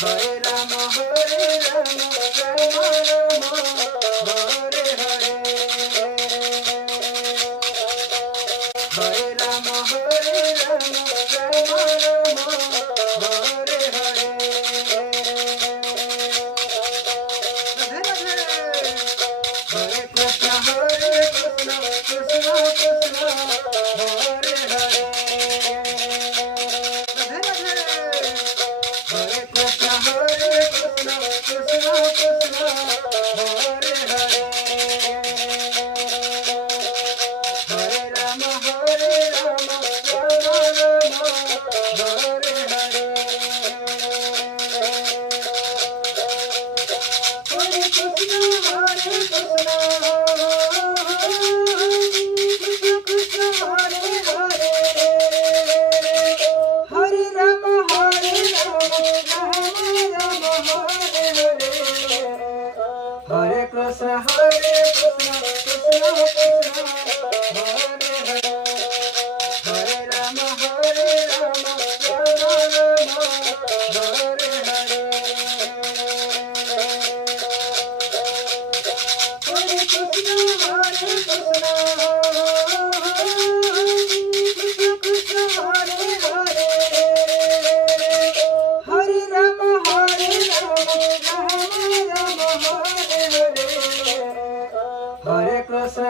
Hare Rama, Hare Rama, Rama Rama, Hare Hare. Hare Rama, Hare Rama, Rama Rama, Hare Hare. Hare Krishna, Hare Krishna, Krishna Krishna, Hare Hare. Hare Krishna, Hare Krishna, Krishna Krishna, Hare Hare. Hare Rama, Hare Rama, Rama Rama, Hare Hare. Hare Krishna, Hare Krishna, Krishna Krishna, Hare Hare. Hare Rama, Hare Rama, Rama Rama, Hare Hare. Hare Krishna, Hare Krishna, Krishna Krishna, Hare Hare. Hare Rama, Hare Rama, Rama Rama, Hare Hare. Hare Krishna, Hare Krishna, Krishna Krishna, Hare Hare. Hare Rama, Hare Rama, Rama Rama, Hare Hare. Hare Krishna,